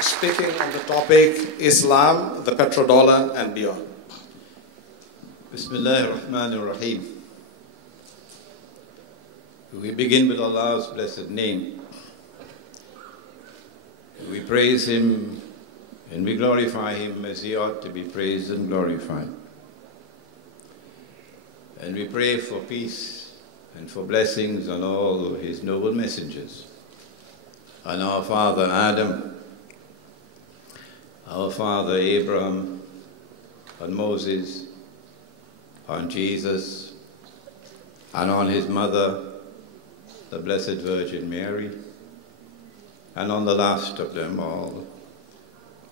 speaking on the topic Islam, the Petrodollar and beyond. Bismillah ar-Rahman ar-Rahim. We begin with Allah's blessed name. We praise Him and we glorify Him as He ought to be praised and glorified. And we pray for peace and for blessings on all His noble messengers, on our father Adam, our father Abraham, on Moses, on Jesus, and on his mother, the Blessed Virgin Mary, and on the last of them all,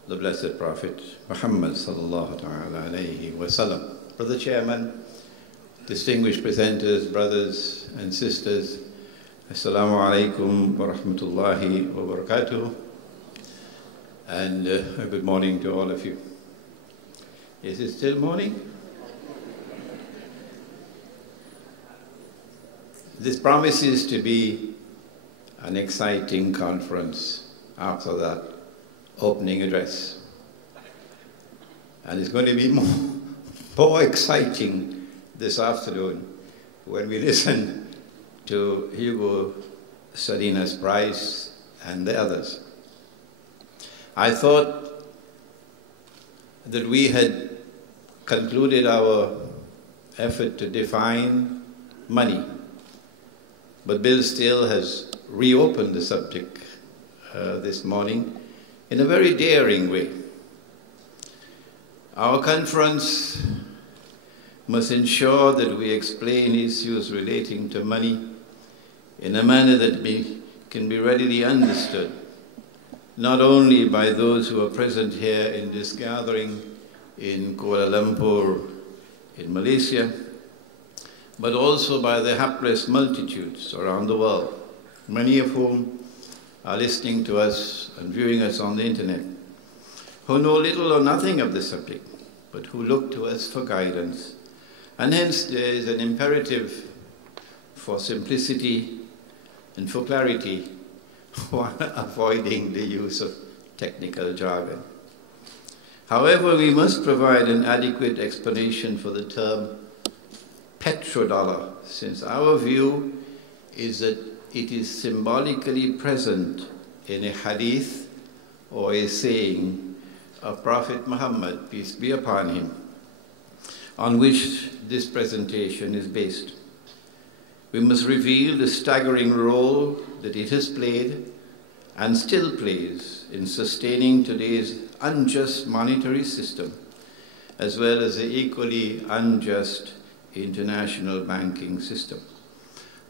the Blessed Prophet Muhammad sallallahu ta'ala alayhi wa sallam. Brother Chairman, distinguished presenters, brothers and sisters, Assalamu alaikum wa rahmatullahi wa barakatuh, and a good morning to all of you. Is it still morning? This promises to be an exciting conference after that opening address. And it's going to be more exciting this afternoon when we listen to Hugo Salinas Price and the others. I thought that we had concluded our effort to define money, but Bill Steele has reopened the subject this morning in a very daring way. Our conference must ensure that we explain issues relating to money in a manner that can be readily understood, not only by those who are present here in this gathering in Kuala Lumpur, in Malaysia, but also by the hapless multitudes around the world, many of whom are listening to us and viewing us on the internet, who know little or nothing of the subject, but who look to us for guidance. And hence there is an imperative for simplicity and for clarity, while avoiding the use of technical jargon. However, we must provide an adequate explanation for the term Petrodollar, since our view is that it is symbolically present in a hadith or a saying of Prophet Muhammad, peace be upon him, on which this presentation is based. We must reveal the staggering role that it has played and still plays in sustaining today's unjust monetary system, as well as the equally unjust international banking system.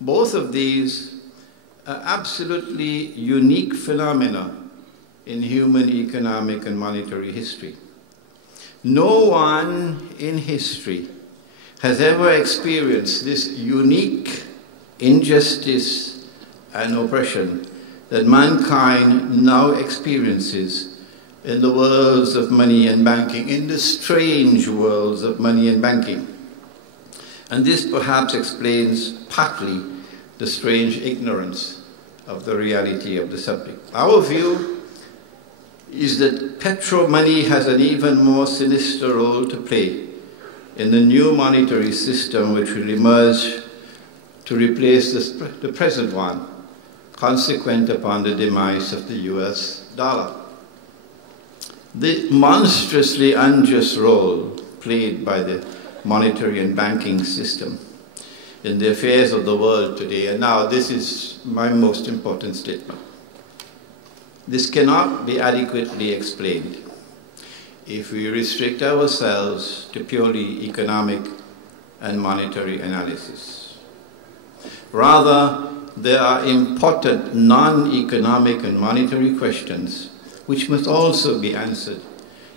Both of these are absolutely unique phenomena in human economic and monetary history. No one in history has ever experienced this unique injustice and oppression that mankind now experiences in the worlds of money and banking, in the strange worlds of money and banking. And this perhaps explains partly the strange ignorance of the reality of the subject. Our view is that petro money has an even more sinister role to play in the new monetary system which will emerge to replace the present one, consequent upon the demise of the US dollar. The monstrously unjust role played by the monetary and banking system in the affairs of the world today, and now this is my most important statement. This cannot be adequately explained if we restrict ourselves to purely economic and monetary analysis. Rather, there are important non-economic and monetary questions which must also be answered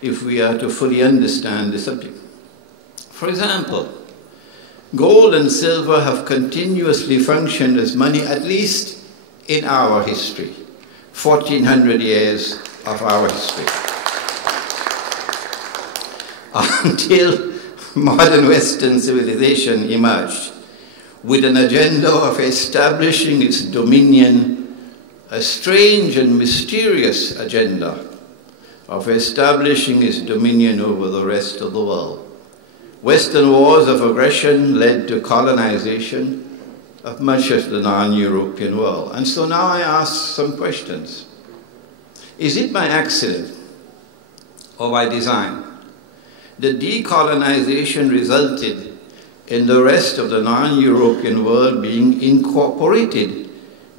if we are to fully understand the subject. For example, gold and silver have continuously functioned as money, at least in our history, 1400 years of our history, until modern Western civilization emerged with an agenda of establishing its dominion, a strange and mysterious agenda of establishing its dominion over the rest of the world. Western wars of aggression led to colonization of much of the non-European world. And so now I ask some questions. Is it by accident or by design that decolonization resulted in the rest of the non-European world being incorporated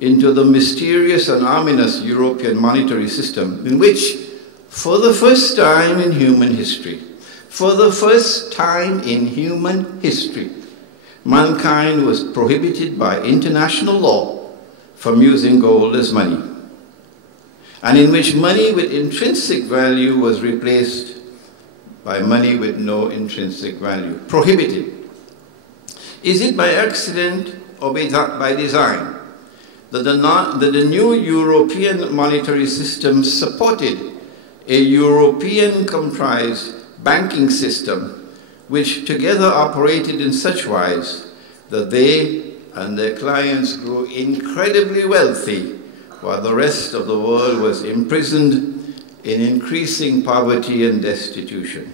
into the mysterious and ominous European monetary system in which, for the first time in human history, mankind was prohibited by international law from using gold as money, and in which money with intrinsic value was replaced by money with no intrinsic value? Prohibited. Is it by accident or by design that the new European monetary system supported a European-comprised banking system which together operated in such wise that they and their clients grew incredibly wealthy while the rest of the world was imprisoned in increasing poverty and destitution?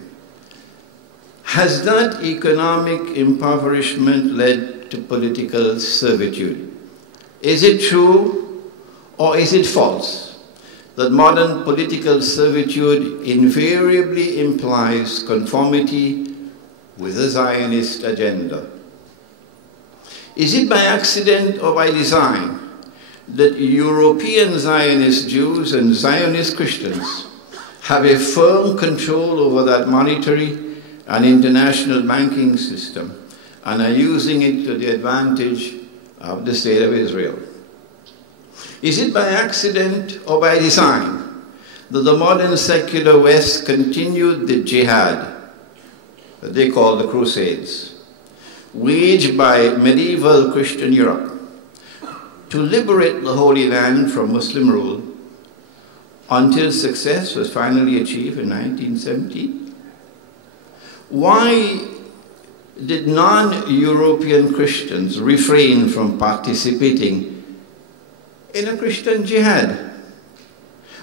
Has that economic impoverishment led to political servitude? Is it true or is it false that modern political servitude invariably implies conformity with a Zionist agenda? Is it by accident or by design that European Zionist Jews and Zionist Christians have a firm control over that monetary and international banking system and are using it to the advantage of the State of Israel? Is it by accident or by design that the modern secular West continued the jihad that they call the Crusades, waged by medieval Christian Europe to liberate the Holy Land from Muslim rule until success was finally achieved in 1917? Why did non-European Christians refrain from participating in a Christian jihad?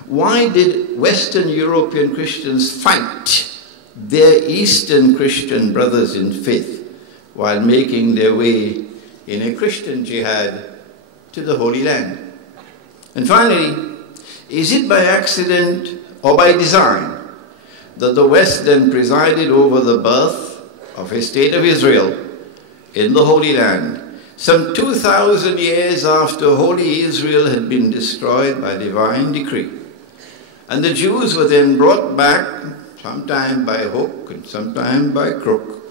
Why did Western European Christians fight their Eastern Christian brothers in faith while making their way in a Christian jihad to the Holy Land? And finally, is it by accident or by design that the West then presided over the birth of a State of Israel in the Holy Land, some 2,000 years after Holy Israel had been destroyed by divine decree? And the Jews were then brought back, sometime by hook and sometime by crook,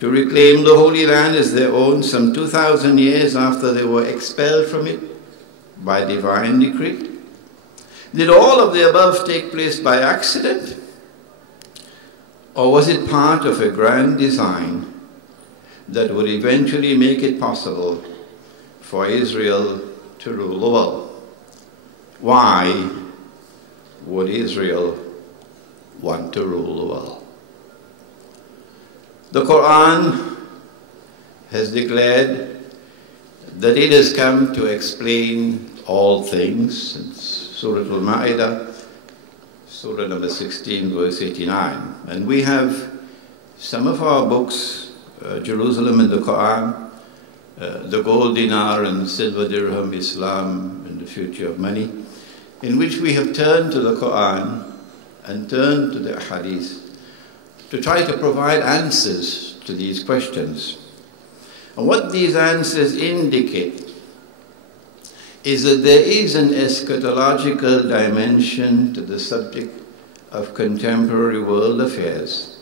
to reclaim the Holy Land as their own some 2,000 years after they were expelled from it by divine decree. Did all of the above take place by accident? Or was it part of a grand design that would eventually make it possible for Israel to rule the world? Why would Israel want to rule the world? The Quran has declared that it has come to explain all things. In Surah Al-Ma'idah, Surah number 16, verse 89. And we have some of our books, Jerusalem and the Quran, the gold dinar and silver dirham, Islam and the future of money, in which we have turned to the Quran and turned to the Hadith to try to provide answers to these questions. And what these answers indicate is that there is an eschatological dimension to the subject of contemporary world affairs,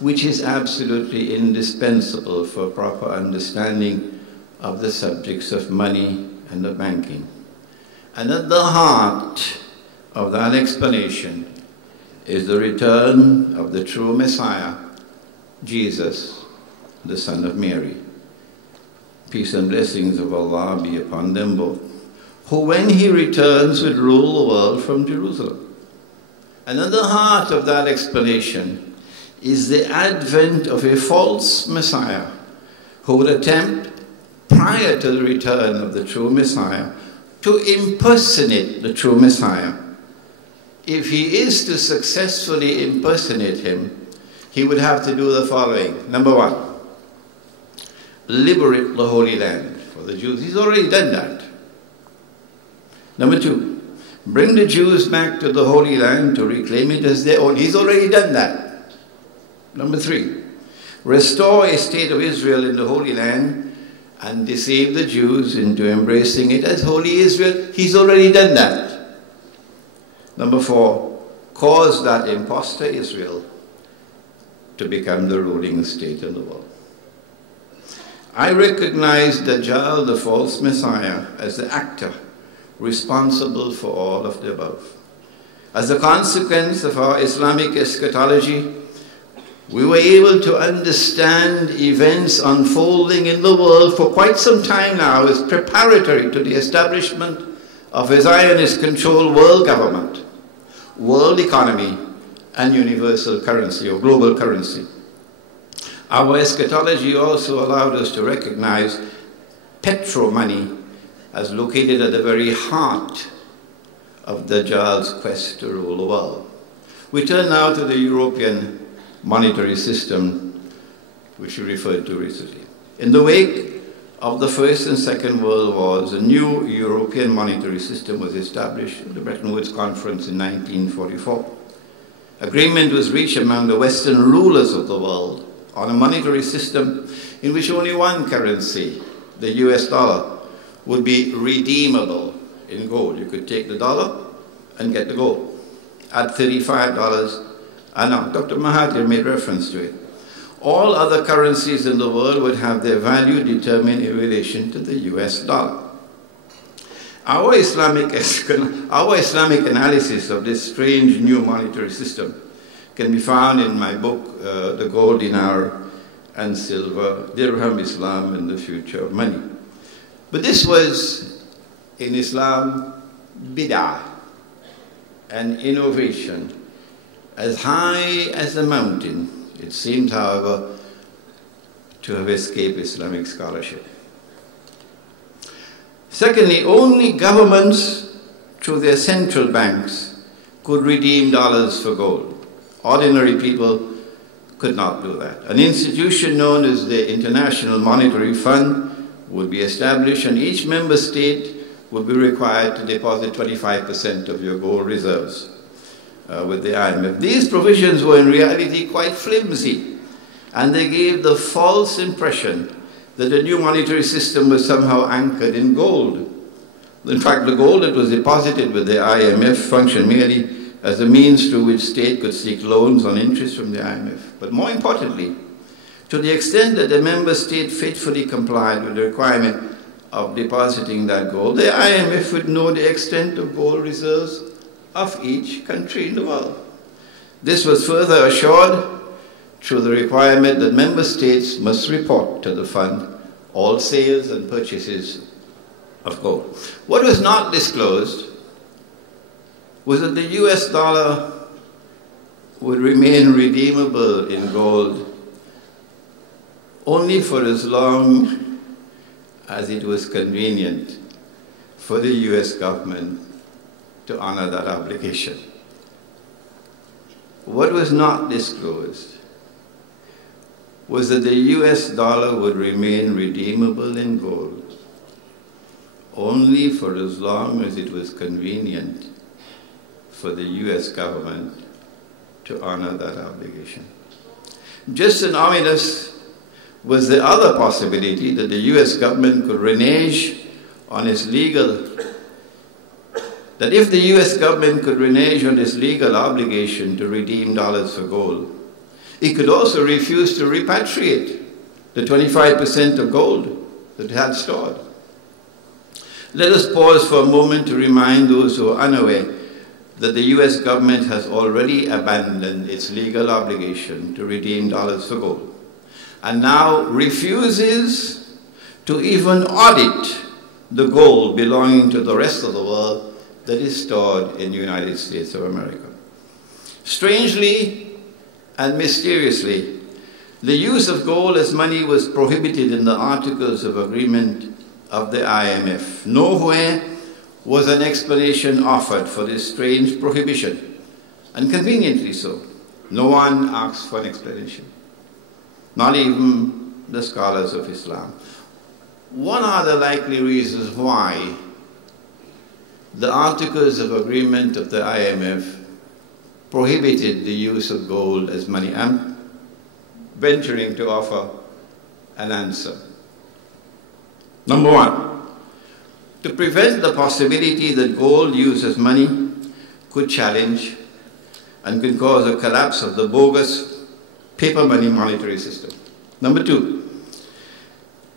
which is absolutely indispensable for proper understanding of the subjects of money and of banking. And at the heart of that explanation is the return of the true Messiah, Jesus, the Son of Mary. Peace and blessings of Allah be upon them both, who when he returns will rule the world from Jerusalem. And at the heart of that explanation is the advent of a false Messiah who would attempt, prior to the return of the true Messiah, to impersonate the true Messiah if he is to successfully impersonate him, he would have to do the following. Number one, liberate the Holy Land for the Jews. He's already done that. Number two, bring the Jews back to the Holy Land to reclaim it as their own. He's already done that. Number three, restore a state of Israel in the Holy Land and deceive the Jews into embracing it as Holy Israel. He's already done that. Number four, cause that imposter Israel to become the ruling state in the world. I recognize Dajjal, the false Messiah, as the actor responsible for all of the above. As a consequence of our Islamic eschatology, we were able to understand events unfolding in the world for quite some time now as preparatory to the establishment of a Zionist-controlled world government, world economy, and universal currency or global currency. Our eschatology also allowed us to recognize petro money as located at the very heart of Dajjal's quest to rule the world. We turn now to the European monetary system, which we referred to recently. In the wake of the First and Second World Wars, a new European monetary system was established at the Bretton Woods Conference in 1944. Agreement was reached among the Western rulers of the world on a monetary system in which only one currency, the US dollar, would be redeemable in gold. You could take the dollar and get the gold at $35 an ounce. Dr. Mahathir made reference to it. All other currencies in the world would have their value determined in relation to the US dollar. Our Islamic analysis of this strange new monetary system can be found in my book, The Gold Dinar and Silver, Dirham, Islam and the Future of Money. But this was, in Islam, bid'ah, an innovation as high as a mountain. It seemed, however, to have escaped Islamic scholarship. Secondly, only governments, through their central banks, could redeem dollars for gold. Ordinary people could not do that. An institution known as the International Monetary Fund would be established, and each member state would be required to deposit 25% of your gold reserves with the IMF. These provisions were in reality quite flimsy, and they gave the false impression that the new monetary system was somehow anchored in gold. In fact, the gold that was deposited with the IMF functioned merely as a means through which state could seek loans on interest from the IMF. But more importantly, to the extent that the member state faithfully complied with the requirement of depositing that gold, the IMF would know the extent of gold reserves of each country in the world. This was further assured through the requirement that member states must report to the fund all sales and purchases of gold. What was not disclosed was that the US dollar would remain redeemable in gold only for as long as it was convenient for the US government to honor that obligation. What was not disclosed was that the US dollar would remain redeemable in gold only for as long as it was convenient for the US government to honor that obligation. Just as ominous was the other possibility that the US government could renege on its legal, that if the US government could renege on its legal obligation to redeem dollars for gold, it could also refuse to repatriate the 25% of gold that it had stored. Let us pause for a moment to remind those who are unaware that the US government has already abandoned its legal obligation to redeem dollars for gold and now refuses to even audit the gold belonging to the rest of the world that is stored in the United States of America. Strangely and mysteriously, the use of gold as money was prohibited in the Articles of Agreement of the IMF. Nowhere was an explanation offered for this strange prohibition. and conveniently so. No one asks for an explanation, not even the scholars of Islam. What are the likely reasons why the Articles of Agreement of the IMF prohibited the use of gold as money? I'm venturing to offer an answer. Number one, to prevent the possibility that gold used as money could challenge and could cause a collapse of the bogus paper money monetary system. Number two,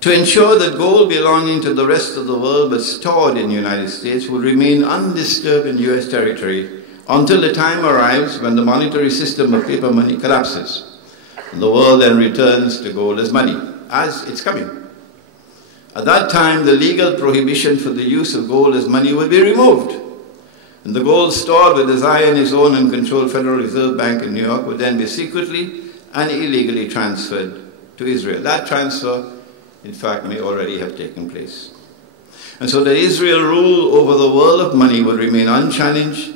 to ensure that gold belonging to the rest of the world but stored in the United States will remain undisturbed in US territory until the time arrives when the monetary system of paper money collapses. The world then returns to gold as money, as it's coming. At that time, the legal prohibition for the use of gold as money will be removed. And the gold stored with the Zionist owned and controlled Federal Reserve Bank in New York would then be secretly and illegally transferred to Israel. That transfer, in fact, may already have taken place. And so that Israel's rule over the world of money would remain unchallenged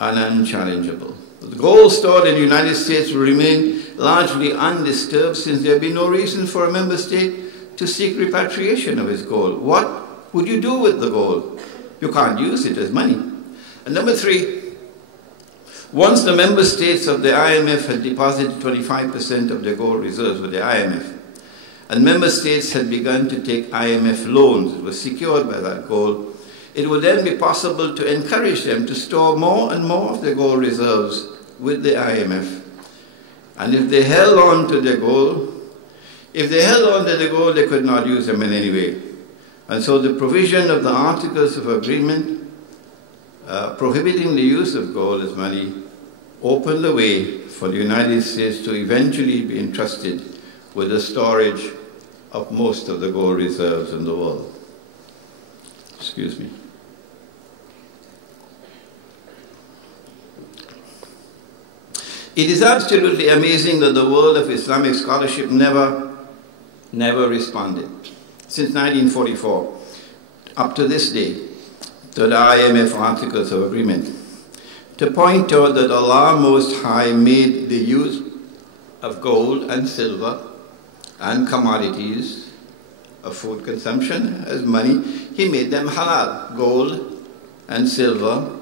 and unchallengeable. The gold stored in the United States will remain largely undisturbed, since there will be no reason for a member state to seek repatriation of its gold. What would you do with the gold? You can't use it as money. And number three, once the member states of the IMF had deposited 25% of their gold reserves with the IMF, and member states had begun to take IMF loans that were secured by that gold, it would then be possible to encourage them to store more and more of their gold reserves with the IMF. And if they held on to their gold, they could not use them in any way. And so the provision of the Articles of Agreement prohibiting the use of gold as money opened the way for the United States to eventually be entrusted with the storage of most of the gold reserves in the world. Excuse me. It is absolutely amazing that the world of Islamic scholarship never responded, since 1944, up to this day, to the IMF Articles of Agreement, to point out that Allah Most High made the use of gold and silver and commodities of food consumption as money. He made them halal. Gold and silver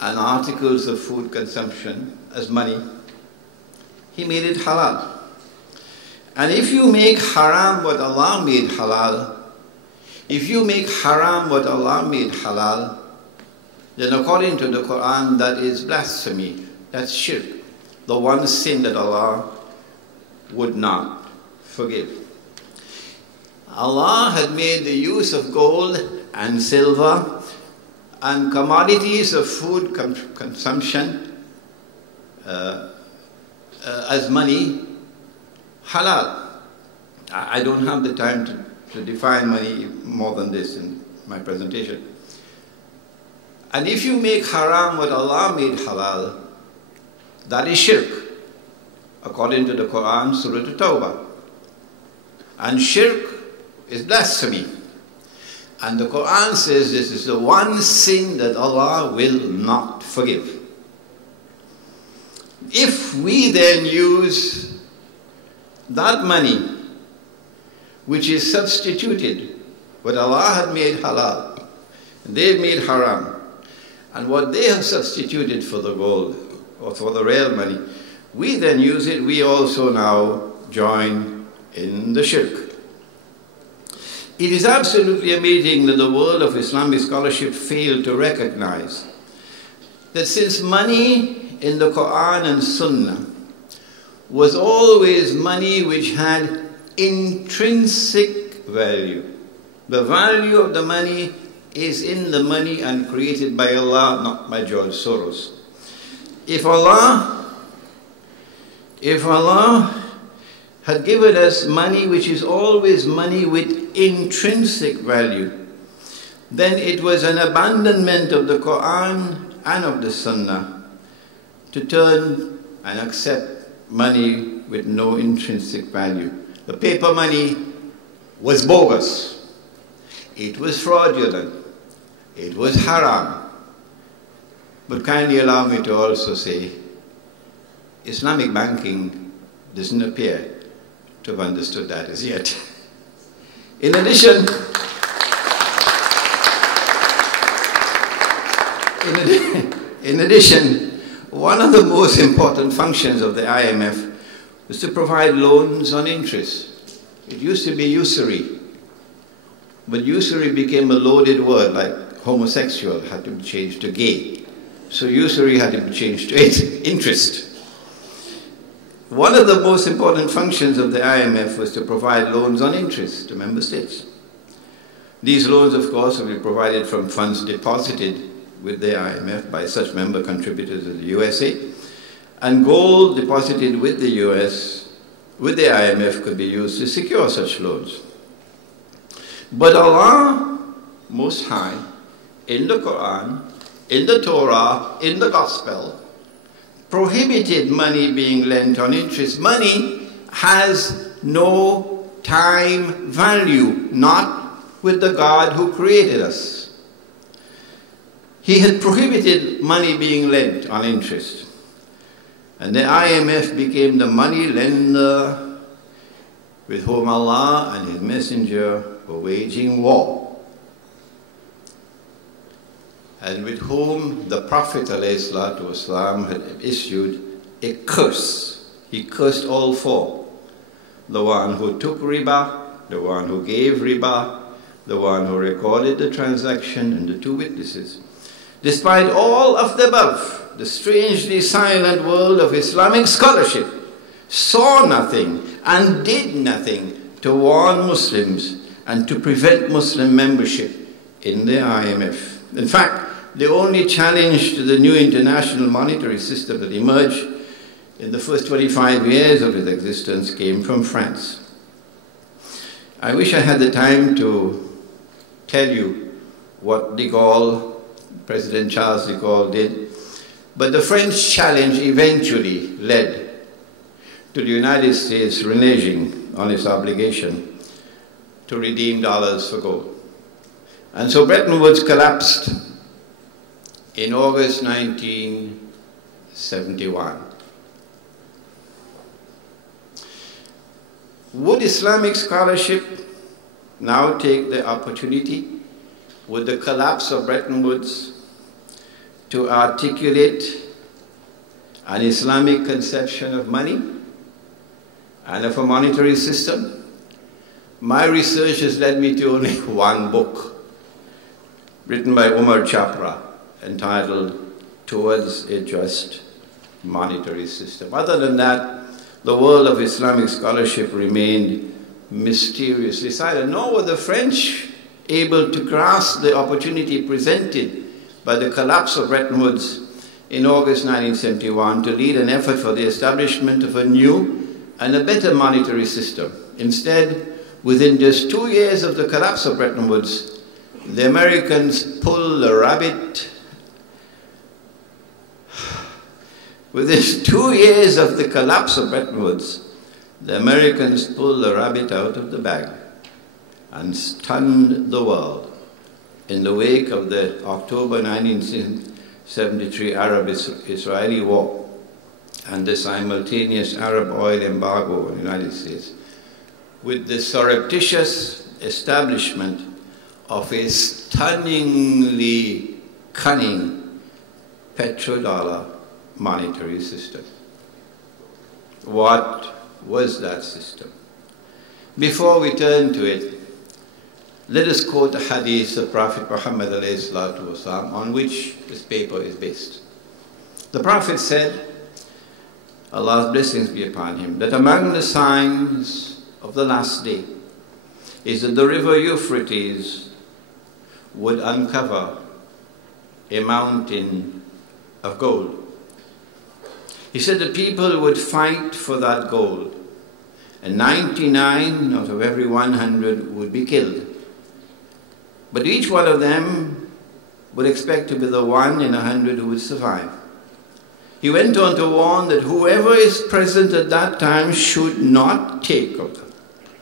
and articles of food consumption as money. He made it halal. And if you make haram what Allah made halal, if you make haram what Allah made halal, then according to the Quran, that is blasphemy. That's shirk. The one sin that Allah would not forgive. Allah had made the use of gold and silver and commodities of food consumption as money halal. I don't have the time to define money more than this in my presentation. And if you make haram what Allah made halal, that is shirk, according to the Quran, Surah At-Tawbah. And shirk is blasphemy. And the Quran says this is the one sin that Allah will not forgive. If we then use that money, which is substituted, what Allah had made halal, they've made haram, and what they have substituted for the gold, or for the real money, we then use it, we also now join in the shirk. It is absolutely amazing that the world of Islamic scholarship failed to recognize that since money in the Quran and Sunnah was always money which had intrinsic value. The value of the money is in the money and created by Allah, not by George Soros. If Allah had given us money which is always money with intrinsic value, then it was an abandonment of the Quran and of the Sunnah to turn and accept money with no intrinsic value. The paper money was bogus. It was fraudulent. It was haram. But kindly allow me to also say, Islamic banking doesn't appear to have understood that as yet. In addition, one of the most important functions of the IMF was to provide loans on interest. It used to be usury, but usury became a loaded word, like homosexual had to be changed to gay. So usury had to be changed to interest. One of the most important functions of the IMF was to provide loans on interest to member states. These loans, of course, will be provided from funds deposited with the IMF by such member contributors as the USA, and gold deposited with the US, with the IMF, could be used to secure such loans. But Allah, Most High, in the Quran, in the Torah, in the Gospel, prohibited money being lent on interest. Money has no time value, not with the God who created us. He had prohibited money being lent on interest. And the IMF became the money lender with whom Allah and His Messenger were waging war, and with whom the Prophet ﷺ had issued a curse. He cursed all four: the one who took riba, the one who gave riba, the one who recorded the transaction, and the two witnesses. Despite all of the above, the strangely silent world of Islamic scholarship saw nothing and did nothing to warn Muslims and to prevent Muslim membership in the IMF. In fact, the only challenge to the new international monetary system that emerged in the first 25 years of its existence came from France. I wish I had the time to tell you what de Gaulle, President Charles de Gaulle, did, but the French challenge eventually led to the United States reneging on its obligation to redeem dollars for gold. And so Bretton Woods collapsed in August 1971. Would Islamic scholarship now take the opportunity, with the collapse of Bretton Woods, to articulate an Islamic conception of money and of a monetary system? My research has led me to only one book, written by Umar Chapra, entitled Towards a Just Monetary System. Other than that, the world of Islamic scholarship remained mysteriously silent. Nor were the French able to grasp the opportunity presented by the collapse of Bretton Woods in August 1971 to lead an effort for the establishment of a new and a better monetary system. Instead, within just 2 years of the collapse of Bretton Woods, the Americans pulled the rabbit. Within 2 years of the collapse of Bretton Woods, the Americans pulled the rabbit out of the bag and stunned the world in the wake of the October 1973 Arab-Israeli war and the simultaneous Arab oil embargo in the United States, with the surreptitious establishment of a stunningly cunning petrodollar monetary system. What was that system? Before we turn to it, let us quote the hadith of Prophet Muhammad ﷺ, on which this paper is based. The Prophet said, Allah's blessings be upon him, that among the signs of the last day is that the river Euphrates would uncover a mountain of gold. He said the people would fight for that gold, and 99 out of every 100 would be killed. But each one of them would expect to be the 1 in 100 who would survive. He went on to warn that whoever is present at that time should not take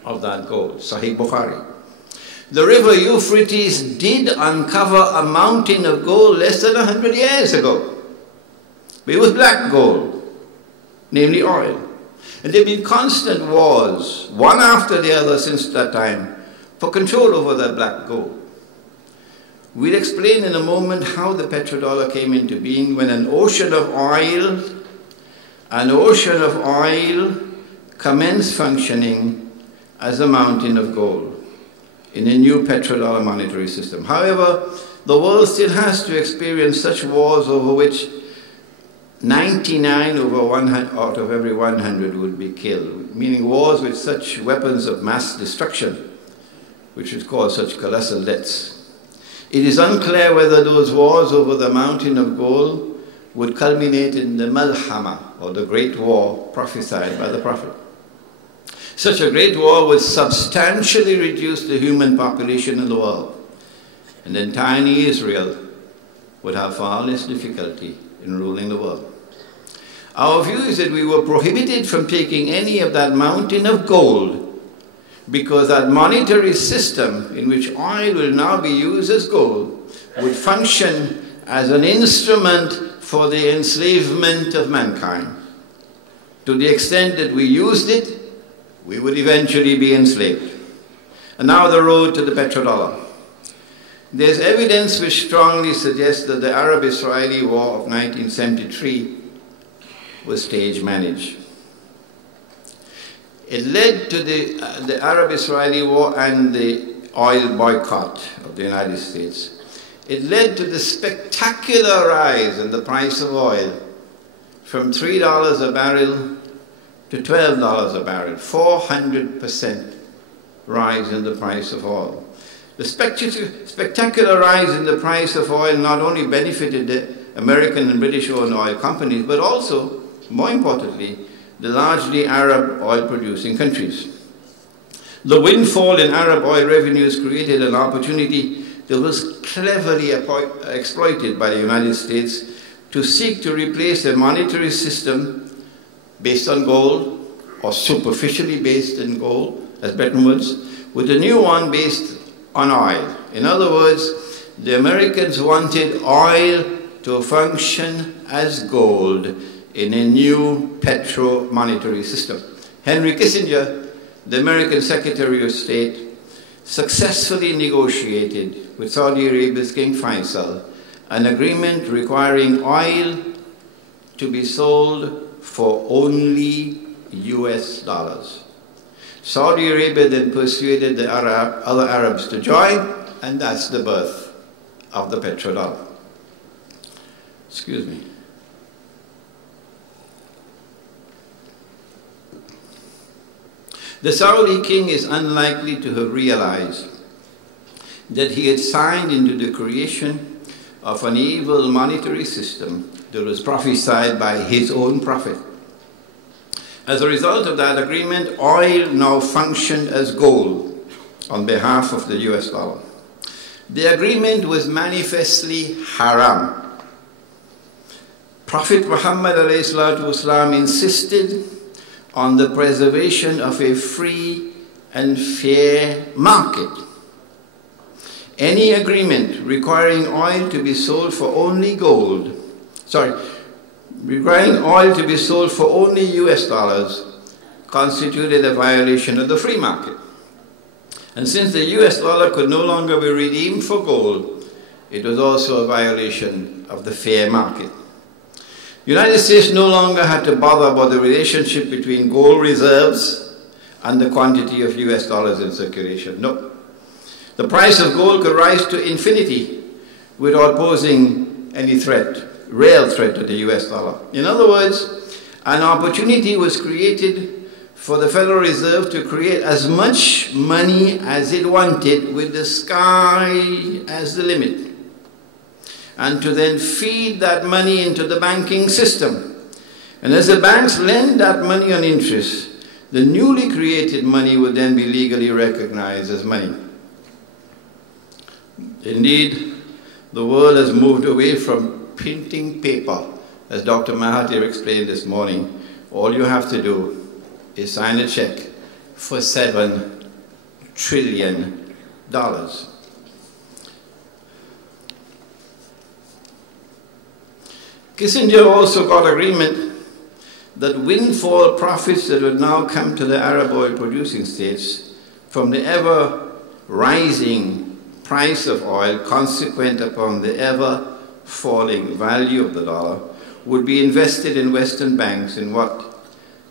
of that gold. Sahih Bukhari. The river Euphrates did uncover a mountain of gold less than 100 years ago. But it was black gold, namely oil. And there have been constant wars, one after the other since that time, for control over that black gold. We'll explain in a moment how the petrodollar came into being when an ocean of oil commenced functioning as a mountain of gold in a new petrodollar monetary system. However, the world still has to experience such wars over which 99 out of every 100 would be killed, meaning wars with such weapons of mass destruction, which would cause such colossal deaths. It is unclear whether those wars over the mountain of gold would culminate in the Malhama, or the Great War prophesied by the Prophet. Such a great war would substantially reduce the human population in the world, and then tiny Israel would have far less difficulty in ruling the world. Our view is that we were prohibited from taking any of that mountain of gold because that monetary system in which oil will now be used as gold would function as an instrument for the enslavement of mankind. To the extent that we used it, we would eventually be enslaved. And now the road to the petrodollar. There's evidence which strongly suggests that the Arab-Israeli War of 1973 was stage-managed. It led to the Arab-Israeli War and the oil boycott of the United States. It led to the spectacular rise in the price of oil from $3 a barrel to $12 a barrel, 400% rise in the price of oil. The spectacular rise in the price of oil not only benefited the American and British-owned oil companies, but also, more importantly, the largely Arab oil-producing countries. The windfall in Arab oil revenues created an opportunity that was cleverly exploited by the United States to seek to replace a monetary system based on gold, or superficially based in gold, as Bretton Woods, with a new one based on oil. In other words, the Americans wanted oil to function as gold in a new petro-monetary system. Henry Kissinger, the American Secretary of State, successfully negotiated with Saudi Arabia's King Faisal an agreement requiring oil to be sold for only US dollars. Saudi Arabia then persuaded the other Arabs to join, and that's the birth of the petrodollar. Excuse me. The Saudi king is unlikely to have realized that he had signed into the creation of an evil monetary system that was prophesied by his own prophet. As a result of that agreement, oil now functioned as gold on behalf of the US dollar. The agreement was manifestly haram. Prophet Muhammad ﷺ insisted on the preservation of a free and fair market. Any agreement requiring oil to be sold for only requiring oil to be sold for only US dollars constituted a violation of the free market. And since the US dollar could no longer be redeemed for gold, it was also a violation of the fair market. The United States no longer had to bother about the relationship between gold reserves and the quantity of US dollars in circulation. No. The price of gold could rise to infinity without posing any real threat to the US dollar. In other words, an opportunity was created for the Federal Reserve to create as much money as it wanted with the sky as the limit, and to then feed that money into the banking system. And as the banks lend that money on interest, the newly created money would then be legally recognized as money. Indeed, the world has moved away from printing paper. As Dr. Mahathir explained this morning, all you have to do is sign a check for $7 trillion. Kissinger also got agreement that windfall profits that would now come to the Arab oil producing states from the ever rising price of oil consequent upon the ever falling value of the dollar would be invested in Western banks in what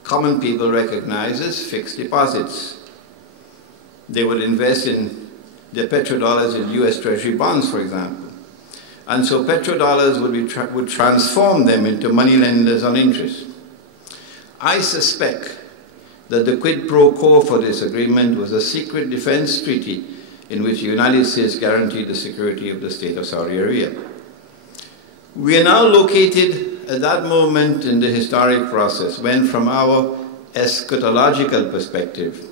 common people recognize as fixed deposits. They would invest in their petrodollars in US Treasury bonds, for example. And so petrodollars would transform them into moneylenders on interest. I suspect that the quid pro quo for this agreement was a secret defense treaty in which the United States guaranteed the security of the state of Saudi Arabia. We are now located at that moment in the historic process when, from our eschatological perspective,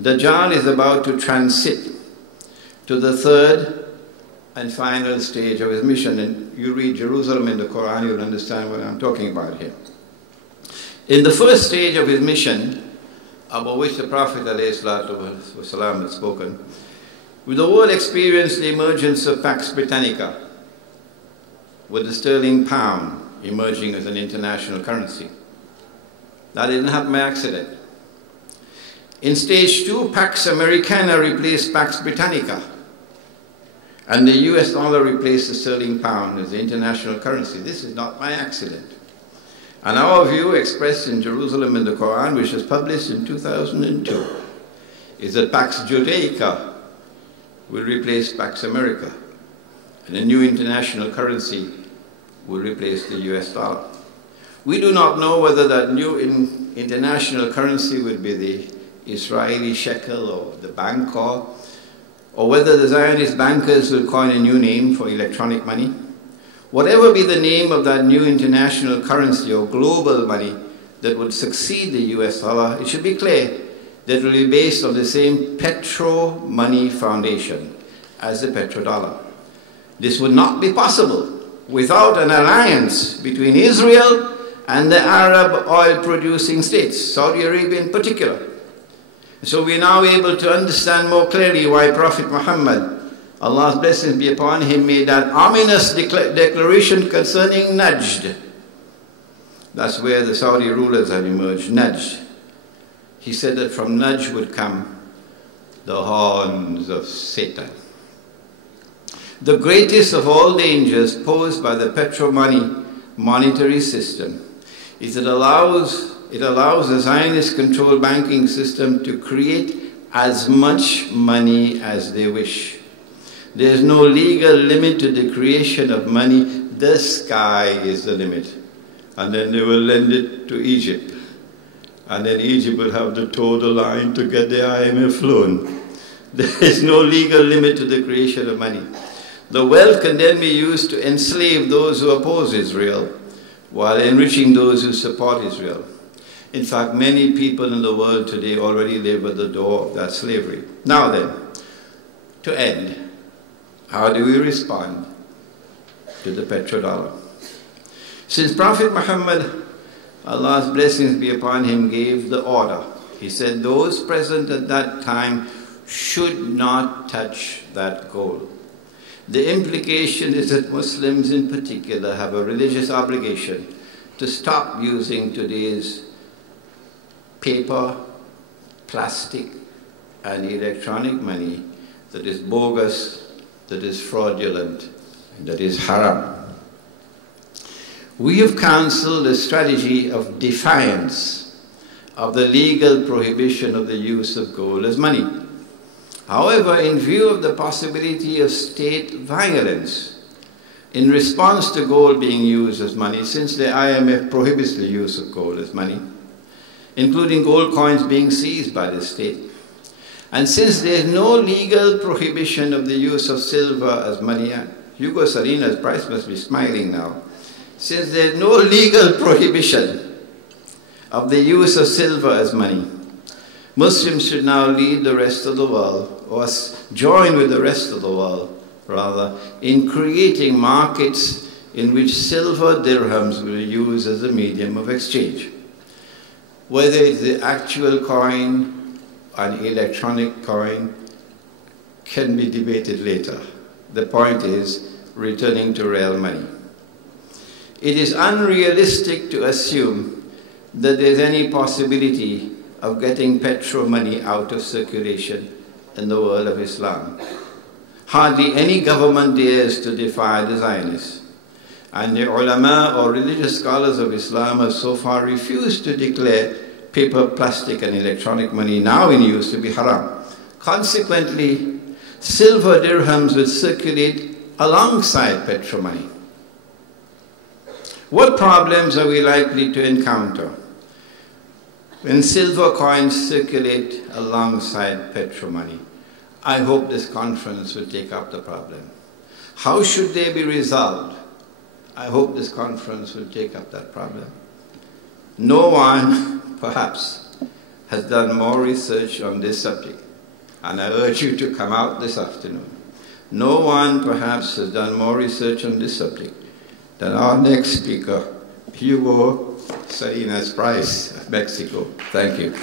Dajjal is about to transit to the third and final stage of his mission. And you read Jerusalem in the Quran, you'll understand what I'm talking about here. In the first stage of his mission, about which the Prophet ﷺ had spoken, the world experienced the emergence of Pax Britannica, with the sterling pound emerging as an international currency. That didn't happen by accident. In stage 2, Pax Americana replaced Pax Britannica, and the US dollar replaced the sterling pound as the international currency. This is not by accident. And our view, expressed in Jerusalem in the Quran, which was published in 2002, is that Pax Judaica will replace Pax America, and a new international currency will replace the US dollar. We do not know whether that new international currency will be the Israeli shekel or the bankor, or whether the Zionist bankers will coin a new name for electronic money. Whatever be the name of that new international currency or global money that would succeed the US dollar, it should be clear that it will be based on the same petro money foundation as the petrodollar. This would not be possible without an alliance between Israel and the Arab oil-producing states, Saudi Arabia in particular. So we are now able to understand more clearly why Prophet Muhammad, Allah's blessings be upon him, made that ominous declaration concerning Najd. That's where the Saudi rulers have emerged, Najd. He said that from Najd would come the horns of Satan. The greatest of all dangers posed by the petro-money monetary system is it allows the Zionist-controlled banking system to create as much money as they wish. There is no legal limit to the creation of money. The sky is the limit. And then they will lend it to Egypt. And then Egypt will have to toe the line to get the IMF loan. There is no legal limit to the creation of money. The wealth can then be used to enslave those who oppose Israel, while enriching those who support Israel. In fact, many people in the world today already live at the door of that slavery. Now then, to end, how do we respond to the petrodollar? Since Prophet Muhammad, Allah's blessings be upon him, gave the order, he said those present at that time should not touch that gold. The implication is that Muslims in particular have a religious obligation to stop using today's paper, plastic, and electronic money that is bogus, that is fraudulent, and that is haram. We have counseled a strategy of defiance of the legal prohibition of the use of gold as money. However, in view of the possibility of state violence in response to gold being used as money, since the IMF prohibits the use of gold as money, including gold coins being seized by the state, and since there is no legal prohibition of the use of silver as money, Hugo Salina's price must be smiling now, since there is no legal prohibition of the use of silver as money, Muslims should now lead the rest of the world, or join with the rest of the world, rather, in creating markets in which silver dirhams will be used as a medium of exchange. Whether it's the actual coin, an electronic coin, can be debated later. The point is returning to real money. it is unrealistic to assume that there's any possibility of getting petrol money out of circulation in the world of Islam. Hardly any government dares to defy the Zionists. And the ulama or religious scholars of Islam have so far refused to declare paper, plastic and electronic money now in use to be haram. Consequently, silver dirhams will circulate alongside petrol money. What problems are we likely to encounter when silver coins circulate alongside petrol money? I hope this conference will take up the problem. How should they be resolved? I hope this conference will take up that problem. No one, perhaps, has done more research on this subject, and I urge you to come out this afternoon. No one, perhaps, has done more research on this subject than our next speaker, Hugo Salinas Price of Mexico. Thank you.